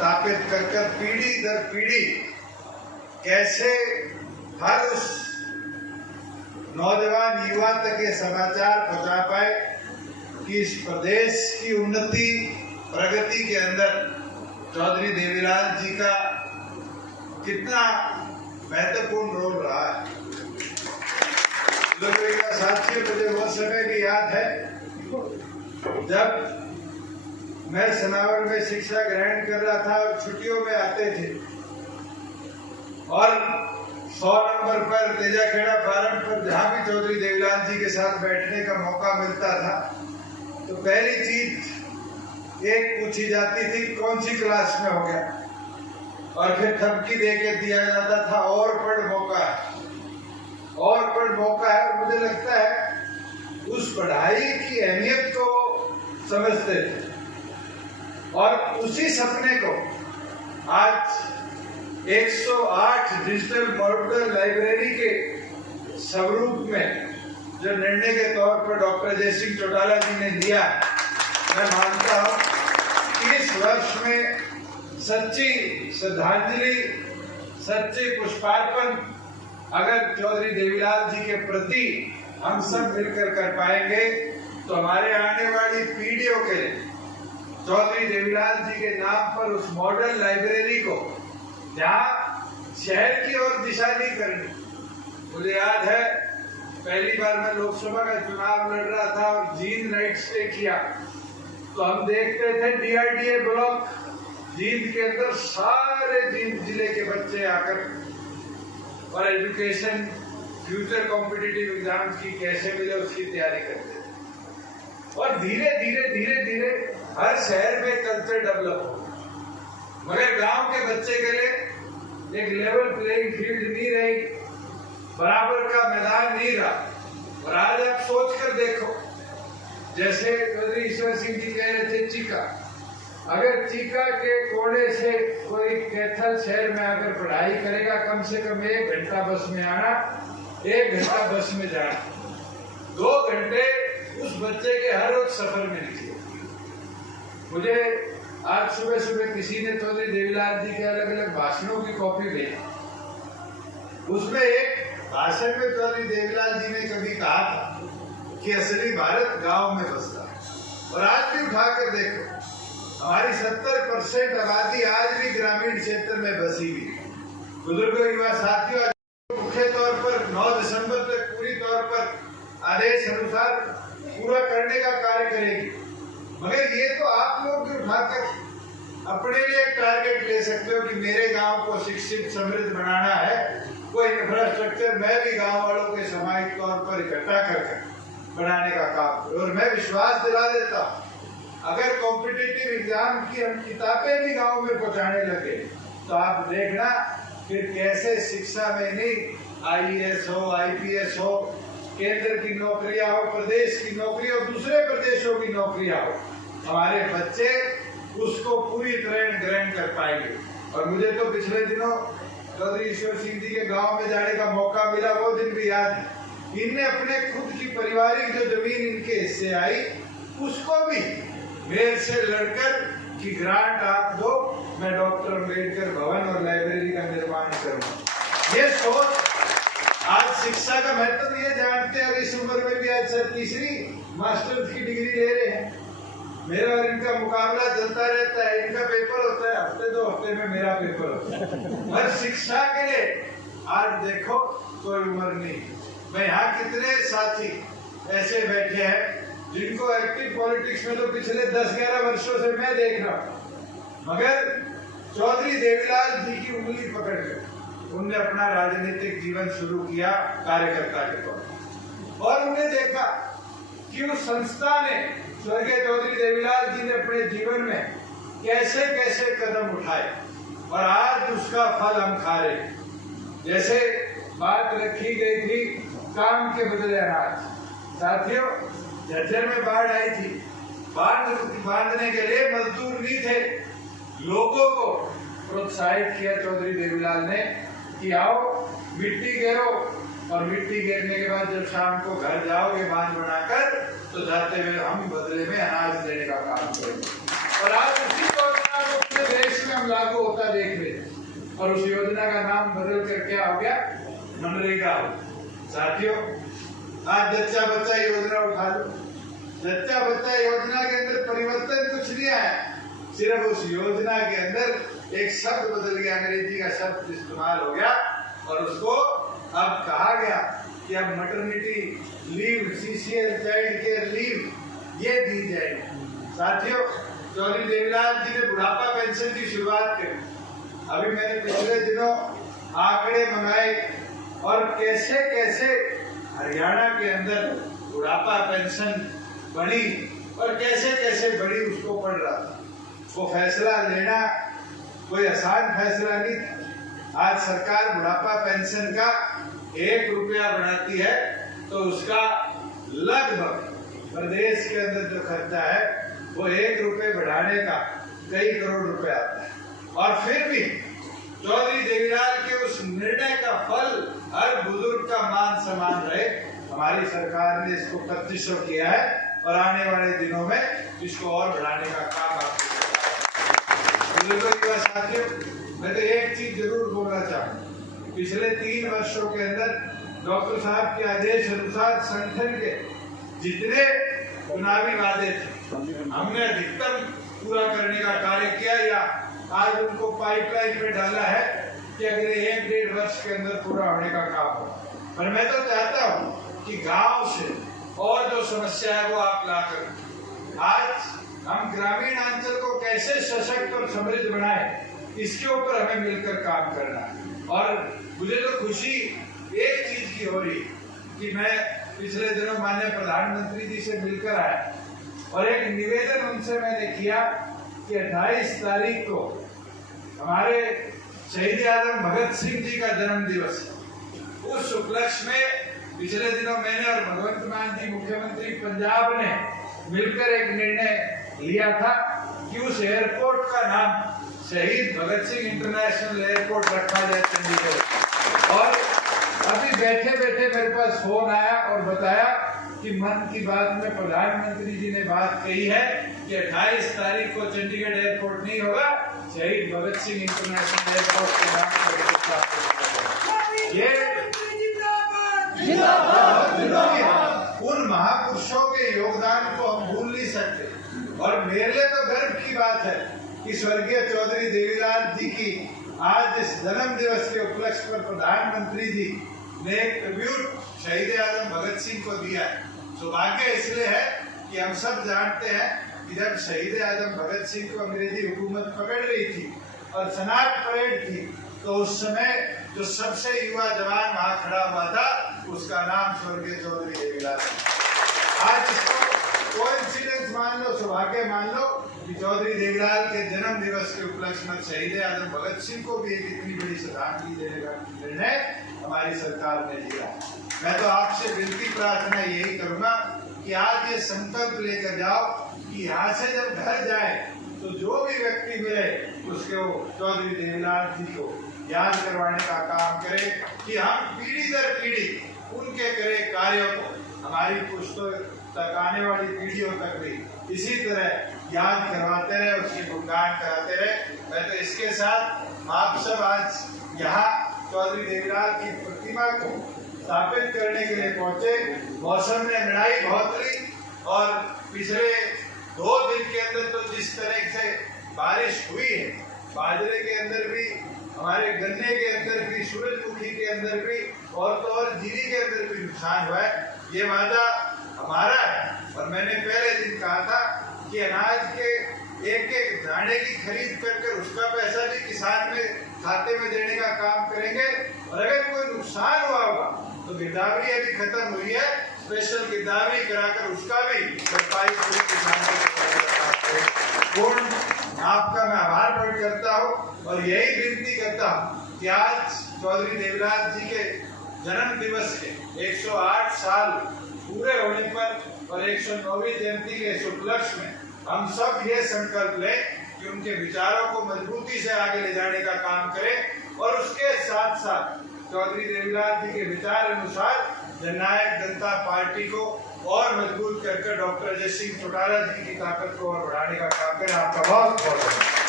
स्थापित कर पीढ़ी दर पीढ़ी कैसे हर उस नौजवान युवा तक ये समाचार पहुंचा पाए कि इस प्रदेश की उन्नति प्रगति के अंदर चौधरी देवीलाल जी का कितना महत्वपूर्ण रोल रहा है। साथियों, मुझे वो समय भी याद है जब मैं सनावड़ में शिक्षा ग्रहण कर रहा था और छुट्टियों में आते थे और 100 नंबर पर तेजाखेड़ा फार्म पर जहां भी चौधरी देवीलाल जी के साथ बैठने का मौका मिलता था तो पहली चीज एक पूछी जाती थी, कौन सी क्लास में हो गया, और फिर धमकी दे के दिया जाता था और पढ़ मौका है, और पढ़ मौका है। और मुझे लगता है उस पढ़ाई की अहमियत को समझते थे और उसी सपने को आज 108 डिजिटल मॉडल लाइब्रेरी के स्वरूप में जो निर्णय के तौर पर डॉक्टर जय सिंह चौटाला जी ने लिया है, मैं मानता हूं कि इस वर्ष में सच्ची श्रद्धांजलि, सच्चे पुष्पार्पण अगर चौधरी देवीलाल जी के प्रति हम सब मिलकर कर पाएंगे तो हमारे आने वाली पीढ़ियों के लिए चौधरी देवीलाल जी के नाम पर उस मॉडल लाइब्रेरी को जहाँ शहर की ओर दिशा नहीं करनी। मुझे याद है पहली बार मैं लोकसभा का चुनाव लड़ रहा था और जींद नाइट स्टे किया तो हम देखते थे DRDA ब्लॉक जींद के अंदर सारे जींद जिले के बच्चे आकर और एजुकेशन फ्यूचर कॉम्पिटिटिव एग्जाम की कैसे मिले उसकी तैयारी करते थे। और धीरे धीरे हर शहर में कल्चर डेवलप हो, मगर गांव के बच्चे के लिए एक लेवल प्लेइंग फील्ड नहीं रही, बराबर का मैदान नहीं रहा। और आज आप सोच कर देखो, जैसे चौधरी ईश्वर सिंह जी कह रहे थे चीका, अगर चीका के कोने से कोई कैथल शहर में आकर पढ़ाई करेगा कम से कम 1 घंटा बस में आना, 1 घंटा बस में जाना, 2 घंटे उस बच्चे के हर रोज सफर में निकले। मुझे आज सुबह किसी ने चौधरी देवीलाल जी के अलग अलग भाषणों की कॉपी भेजी। उसमें एक भाषण में चौधरी देवीलाल जी ने कभी कहा था कि असली भारत गांव में बसता है। और आज भी उठाकर देखो, हमारी 70% आबादी आज भी ग्रामीण क्षेत्र में बसी हुई है। बुजुर्गों, युवा साथियों, मुख्य तौर पर 9 दिसंबर तक पूरी तौर पर आदेश अनुसार पूरा करने का कार्य करेगी। मगर ये तो आप लोग भी उठाकर अपने लिए एक टारगेट ले सकते हो कि मेरे गांव को शिक्षित समृद्ध बनाना है, कोई इंफ्रास्ट्रक्चर मैं भी गांव वालों के सामाजिक तौर पर इकट्ठा कर बनाने का काम करूं। और मैं विश्वास दिला देता हूं, अगर कॉम्पिटिटिव एग्जाम की हम किताबें भी गांव में पहुंचाने लगे तो आप देखना फिर कैसे शिक्षा में नहीं IAS हो, IPS हो, केंद्र की नौकरियां हो, प्रदेश की नौकरी हो, दूसरे प्रदेशों की नौकरियां हो, हमारे बच्चे उसको पूरी तरह ग्रहण कर पाएंगे। और मुझे तो पिछले दिनों चौधरी ईश्वर सिंह जी के गांव में जाने का मौका मिला, वो दिन भी याद है। इनने अपने खुद की पारिवारिक जो जमीन इनके हिस्से आई उसको भी मेयर से लड़कर कि ग्रांट आप दो, मैं डॉक्टर अम्बेडकर भवन और लाइब्रेरी का निर्माण करूंगा। ये सोच आज शिक्षा का महत्व ये जानते हैं। इस उम्र में भी आज सर तीसरी मास्टर्स की डिग्री ले रहे हैं। मेरा और इनका मुकाबला चलता रहता है, इनका पेपर होता है हफ्ते 2 हफ्ते में, मेरा पेपर होता है। और शिक्षा के लिए आज देखो कोई उम्र नहीं। मैं यहाँ कितने साथी ऐसे बैठे हैं जिनको एक्टिव पॉलिटिक्स में तो पिछले 10-11 वर्षों से मैं देख रहा हूँ, मगर चौधरी देवीलाल जी की उंगली पकड़कर उनने अपना राजनीतिक जीवन शुरू किया कार्यकर्ता के तौर पर। और उन्हें देखा कि उस संस्था ने, स्वर्गीय चौधरी देवीलाल जी ने अपने जीवन में कैसे कैसे कदम उठाए और आज उसका फल हम खा रहे हैं। जैसे बात रखी गई थी काम के बदले अनाज। साथियों, झज्जर में बाढ़ आई थी, बांधने के लिए मजदूर नहीं थे, लोगों को प्रोत्साहित किया चौधरी देवीलाल ने कि आओ मिट्टी घेरो, और मिट्टी घेरने के बाद जब शाम को घर जाओगे बांध बनाकर तो जाते हुए हम बदले में अनाज देने का काम करेंगे। और आज उसी योजना को पूरे देश में कम लागू होता देख रहे और उस योजना का नाम बदल कर क्या हो गया, मनरेगा। साथियों, आज जच्चा बच्चा योजना उठा लो। जच्चा बच्चा योजना के अंदर परिवर्तन कुछ नहीं आया, सिर्फ उस योजना के अंदर एक शब्द बदल गया, अंग्रेजी का शब्द इस्तेमाल हो गया और उसको अब कहा गया कि अब maternity leave, CCL, child care leave ये दी जाएगी। साथियों, चौधरी देवीलाल जी ने बुढ़ापा पेंशन की शुरुआत करी। अभी मैंने पिछले दिनों आंकड़े मंगाए और कैसे कैसे हरियाणा के अंदर बुढ़ापा पेंशन बढ़ी और कैसे कैसे बढ़ी उसको पढ़ रहा था। वो फैसला लेना कोई आसान फैसला नहीं था। आज सरकार बुढ़ापा पेंशन का 1 रुपया बढ़ाती है तो उसका लगभग प्रदेश के अंदर जो खर्चा है वो 1 रुपये बढ़ाने का कई करोड़ रुपए आता है। और फिर भी चौधरी देवीलाल के उस निर्णय का फल हर बुजुर्ग का मान सम्मान रहे। हमारी सरकार ने इसको 2500 किया है और आने वाले दिनों में इसको और बढ़ाने का काम बुजुर्गों की बात। साथियों, मैं तो एक चीज जरूर बोलना चाहूँ, पिछले 3 वर्षों के अंदर डॉक्टर साहब के आदेश अनुसार संगठन के जितने चुनावी वादे थे हमने अधिकतम पूरा करने का कार्य किया या आज उनको पाइपलाइन पे डाला है कि अगले 1-1.5 वर्ष के अंदर पूरा होने का काम हो। पर मैं तो चाहता हूँ कि गांव से और जो समस्या है वो आप लाकर आज हम ग्रामीण अंचल को कैसे सशक्त और समृद्ध बनाए, इसके ऊपर हमें मिलकर काम करना है। और मुझे तो खुशी एक चीज की हो रही कि मैं पिछले दिनों माननीय प्रधानमंत्री जी से मिलकर आया और एक निवेदन उनसे मैंने किया कि 28 तारीख को हमारे शहीद आजम भगत सिंह जी का जन्म दिवस है। उस उपलक्ष्य में पिछले दिनों मैंने और भगवंत मान जी मुख्यमंत्री पंजाब ने मिलकर एक निर्णय लिया था कि उस एयरपोर्ट का नाम शहीद भगत सिंह इंटरनेशनल एयरपोर्ट रखा जाए चंडीगढ़। और अभी बैठे बैठे मेरे पास फोन आया और बताया कि मन की बात में प्रधानमंत्री जी ने बात कही है कि 28 तारीख को चंडीगढ़ एयरपोर्ट नहीं होगा, शहीद भगत सिंह इंटरनेशनल एयरपोर्ट के नाम पर ये उन महापुरुषों के योगदान को हम भूल नहीं सकते। और मेरे लिए तो गर्व की बात है कि स्वर्गीय चौधरी देवीलाल जी की आज इस जन्म दिवस के उपलक्ष्य पर प्रधानमंत्री जी ने एक ट्रिब्यूट शहीद आजम भगत सिंह को दिया है। सौभाग्य इसलिए है कि हम सब जानते हैं कि जब शहीद आजम भगत सिंह को अंग्रेजी हुकूमत पकड़ रही थी और सनाट परेड थी तो उस समय जो सबसे युवा जवान वहां खड़ा हुआ था उसका नाम स्वर्गीय चौधरी देवीलाल। आज इसको कोइंसिडेंस मान लो, सौभाग्य मान लो कि चौधरी देवीलाल के जन्म दिवस के उपलक्ष्य में शहीद आजम भगत सिंह को भी एक इतनी बड़ी श्रद्धांजलि देने का निर्णय हमारी सरकार ने लिया। मैं तो आपसे विनती प्रार्थना यही करूंगा कि आज ये संकल्प लेकर जाओ कि यहाँ से जब घर जाए तो जो भी व्यक्ति मिले उसको चौधरी देवीलाल जी को याद करवाने का काम करे कि हम पीढ़ी दर पीढ़ी उनके करे कार्यों को हमारी पुश्तों तक आने वाली पीढ़ियों तक भी इसी तरह याद करवाते रहे, उसकी गुणगान कराते रहे। मैं तो इसके साथ आप सब आज यहाँ चौधरी देवीलाल की प्रतिमा को स्थापित करने के लिए पहुंचे। मौसम ने लड़ाई बहुत ली और पिछले 2 दिन के अंदर तो जिस तरह से बारिश हुई है, बाजरे के अंदर भी, हमारे गन्ने के अंदर भी, सूरजमुखी के अंदर भी और तो और जीरी के अंदर भी नुकसान हुआ है। ये वादा हमारा है और मैंने पहले दिन कहा था कि अनाज के एक दाने की खरीद कर उसका पैसा भी किसान में खाते में देने का काम करेंगे। और अगर कोई नुकसान हुआ होगा तो गिरदावरी अभी खत्म हुई है, स्पेशल गिरदावरी कराकर उसका भी भरपाई पूरी किसानों को पूर्ण आपका मैं आभार प्रकट करता हूँ और यही विनती करता हूँ कि आज चौधरी देवीलाल जी के जन्म दिवस के 108 साल पूरे होने पर और 109वीं जयंती के इस उपलक्ष्य में हम सब ये संकल्प लें कि उनके विचारों को मजबूती से आगे ले जाने का काम करें और उसके साथ साथ चौधरी देवीलाल जी के विचार अनुसार जननायक जनता पार्टी को और मजबूत कर डॉक्टर अजय सिंह चौटाला जी की ताकत को और बढ़ाने का काम करें। आपका बहुत बहुत धन्यवाद।